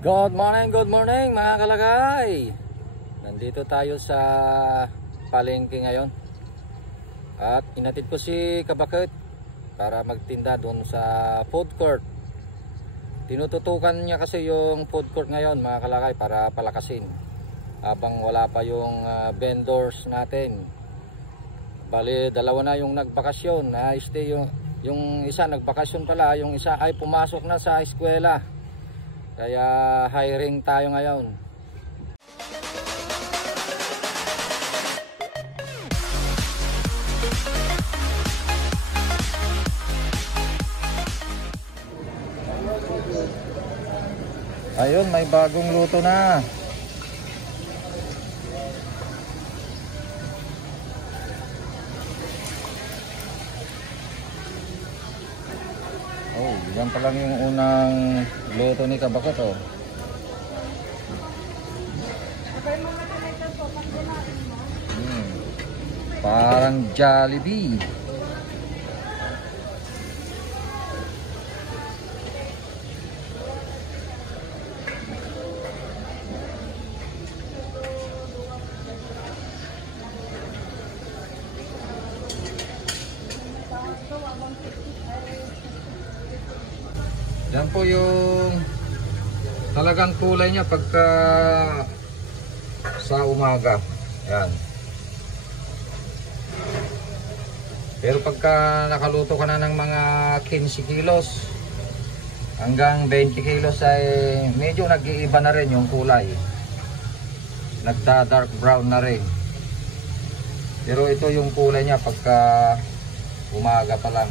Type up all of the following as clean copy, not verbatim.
Good morning mga kalagay. Nandito tayo sa palengke ngayon. At inatid ko si Kabakit para magtinda doon sa food court. Tinututukan niya kasi yung food court ngayon mga kalagay para palakasin. Habang wala pa yung vendors natin. Bali, dalawa na yung nagbakasyon. Yung isa nagbakasyon pala, yung isa ay pumasok na sa eskwela. Kaya hiring tayo ngayon. Ayun, may bagong luto na. Oh, yan pa lang yung unang luto ni Kabakit, oh. Parang Jollibee. Yan po yung talagang kulay niya pagka sa umaga. Yan. Pero pagka nakaluto ka na ng mga 15 kilos hanggang 20 kilos ay medyo nag-iiba na rin yung kulay. Nagda-dark brown na rin. Pero ito yung kulay niya pagka umaga pa lang.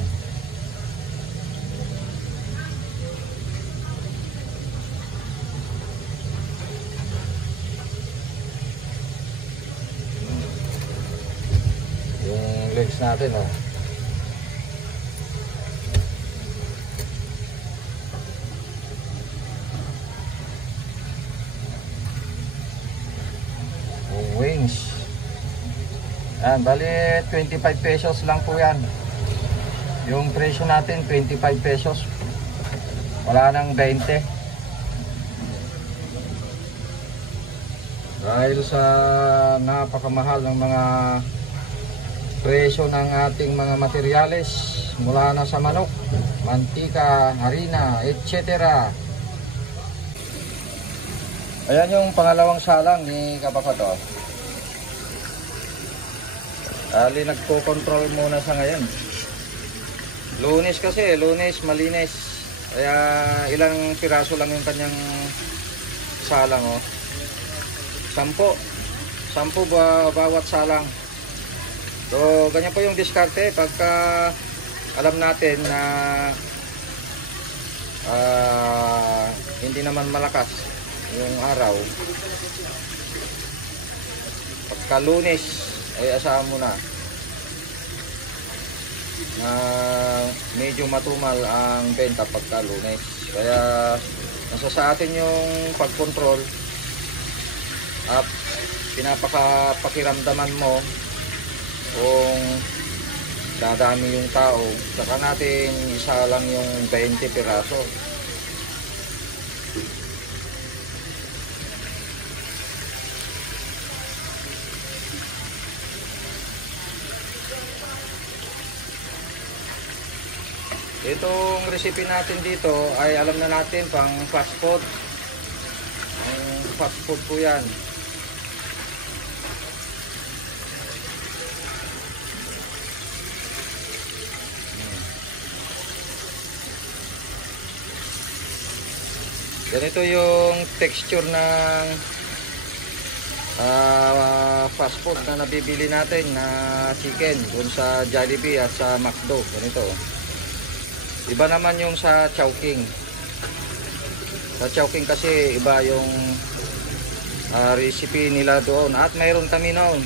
Legs natin, oh. Wings. Yan, bali 25 pesos lang po yan. Yung presyo natin 25 pesos. Wala nang 20. Dahil sa napakamahal ng mga presyo ng ating mga materyales mula na sa manok, mantika, harina, etc. Ayan yung pangalawang salang ni Kabakit, oh. Ali, nagko-control muna sa ngayon. Lunes kasi, lunes malinis. Kaya ilang piraso lang yung kanyang salang, oh. 10 bawat salang. So, ganyan po yung diskarte pagka alam natin na hindi naman malakas yung araw. Pagka Lunes ay asahan mo na medyo matumal ang benta pagka Lunes. Kaya nasa sa atin yung pag-control at pinapakapakiramdaman mo kung dadami yung tao, saka natin isa lang yung 20 piraso. Itong recipe natin dito ay alam na natin pang fast food. Ang fast food po yan. Ganito yung texture ng fast food na nabibili natin na chicken dun sa Jollibee at sa McDo. Ganito. Iba naman yung sa Chowking. Sa Chowking kasi iba yung recipe nila doon. At mayroon kami noon.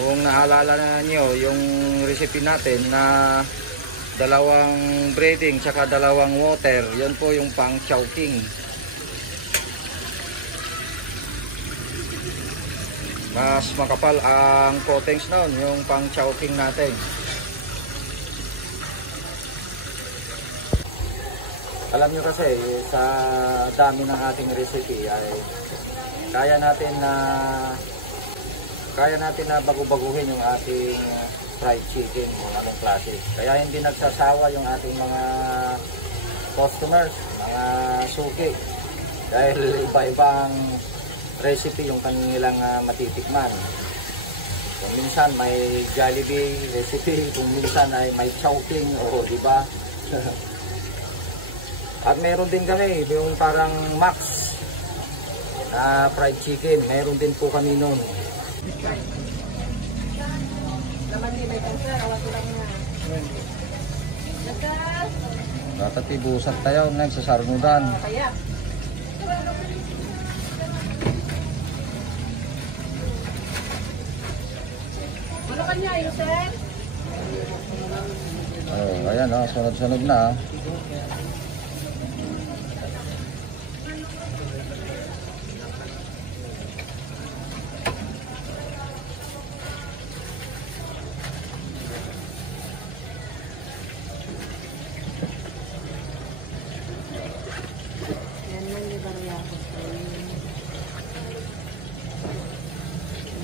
Kung naalala na nyo yung recipe natin na dalawang breading tsaka dalawang water, yun po yung pang Chowking. Mas makapal ang coatings noon yung pang Chowking natin. Alam nyo kasi sa dami ng ating recipe ay kaya natin na bago-baguhin yung ating fried chicken kung anong klase. Kaya hindi nagsasawa yung ating mga customers, mga suki. Dahil iba-ibang recipe yung kanilang matitikman. Kung minsan may Jollibee recipe, kung minsan ay may Chowking, o di ba? At meron din kami yung parang Max na fried chicken, meron din po kami noon. Dapat ibusat tayo nagsasarnudan. Ano kanya yun, sir? Oh, ayan oh, sunod-sunod na.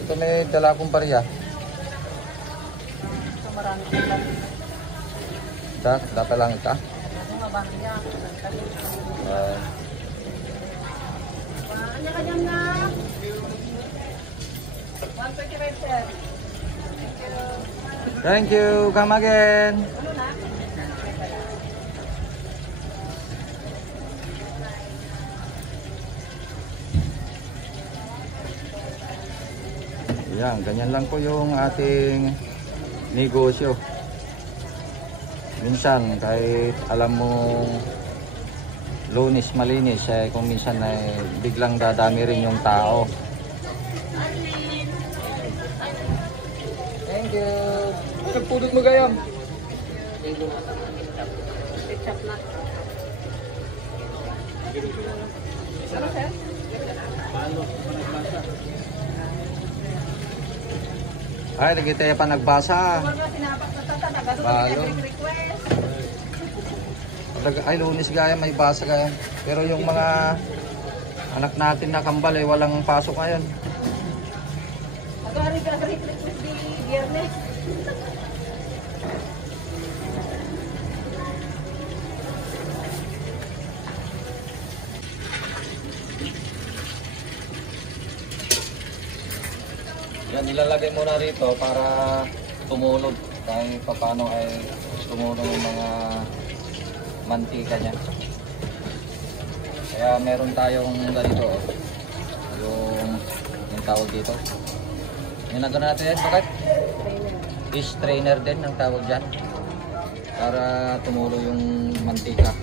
Ito may dala akong barya. Marami ko lang. Data lang ita. Ano nga ba niya? Kanya-kanya na. 125, sir. Thank you. Come again. Ano na? Yan, ganyan lang po yung ating negosyo. Minsan kahit alam mong lunis malinis, kung minsan ay biglang dadami rin yung tao. Thank you. Nagpudot mo gayam. Ketchup na. Ano, sir? Ay, lagi tayo pa nagbasa. Balo. Ay, lunis gaya, may basa gaya. Pero yung mga anak natin na kambal ay walang pasok ngayon. Mag-request di biyernes. Yan, nilalagay muna rito para tumulog. Kahit paano ay tumulog yung mga mantika niya. Kaya meron tayong ganito, yung tawag dito. Yung nagano natin yan, bakit? Fish strainer din ang tawag dyan. Para tumulog yung mantika.